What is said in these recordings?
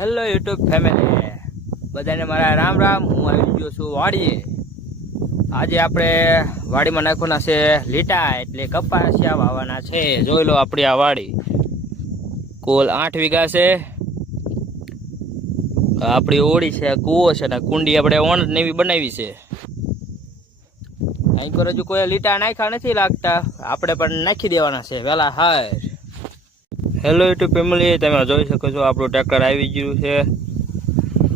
Hello YouTube family, બધાને મારા રામ રામ. હું આવી ગયો છું વાડીએ. આજે આપણે વાડીમાં નાખવાના છે લીટા, એટલે કપાસિયા વાવવાના છે. જોઈ લો આપણી આ વાડી કુલ 8 વીઘા છે. આપણી ઓળી છે, કૂવો છે ને કુંડી આપણે ઓણ નવી બનાવી છે. અહીં પર હજુ કોઈ લીટા નાખ્યા નથી લાગતા, આપણે પણ નાખી દેવાના છે વહેલા હાર. હેલો યુટ્યુબ ફેમિલી, તમે જોઈ શકો છો આપણું ટ્રેક્ટર આવી ગયું છે.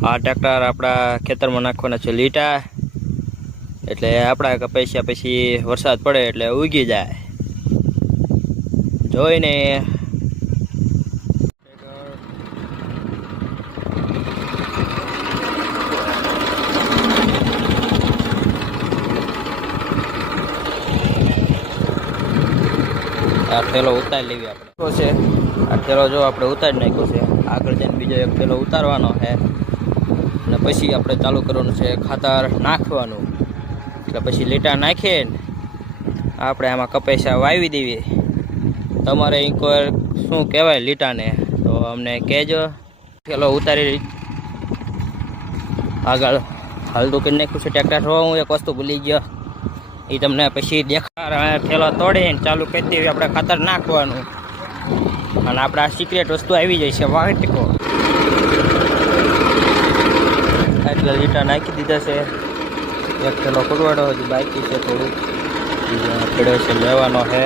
આ ટ્રેક્ટર આપણા ખેતરમાં નાખવાના છે લીટા, એટલે આપણા કપાસિયા પછી વરસાદ પડે એટલે ઉગી જાય. જોઈને આ થેલો ઉતારી લેવી આપણે છે. આ થેલો જો આપણે ઉતારી નાખ્યો છે. આગળ જઈને બીજો એક થેલો ઉતારવાનો છે અને પછી આપણે ચાલુ કરવાનું છે ખાતર નાખવાનું. એટલે પછી લીટા નાખીને આપણે આમાં કપાસિયા વાવી દેવી. તમારે અહીં કોઈ શું કહેવાય લીટાને તો અમને કહેજો. થેલો ઉતારી આગળ હાલતું કરી નાખ્યું છે ટ્રેક્ટર. હું એક વસ્તુ ભૂલી ગયો, એ તમને પછી દેખાડ. થેલો તોડીને ચાલુ કરી દેવી આપણે ખાતર નાખવાનું, અને આપણા સિક્રેટ વસ્તુ આવી જાય છે વાટકો. એટલે લીટા નાખી દીધા છે. એક થેલો ખોલવાનો હજી બાકી છે, થોડું પડ્યો છે લેવાનો છે.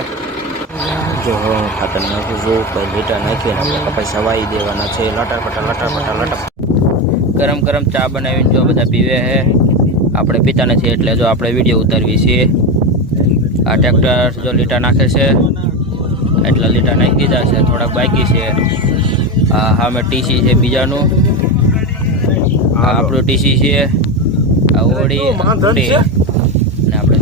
જો ખાતર નાખું છું, કોઈ લીટા નાખીને આપણે કપાસિયા વાવી દેવાના છે. લટર પટા. ગરમ ગરમ ચા બનાવીને જો બધા પીવે છે, આપણે પીતા નથી એટલે જો આપણે વિડીયો ઉતારવી છીએ. આ ટ્રેક્ટર જો લીટા નાખે છે, એટલા લીટા નાખી દીધા છે, થોડાક બાકી છે. આ સામે ટીસી છે બીજાનું, આ આપણું ટીસી છે. આ ઓળી અને આપણે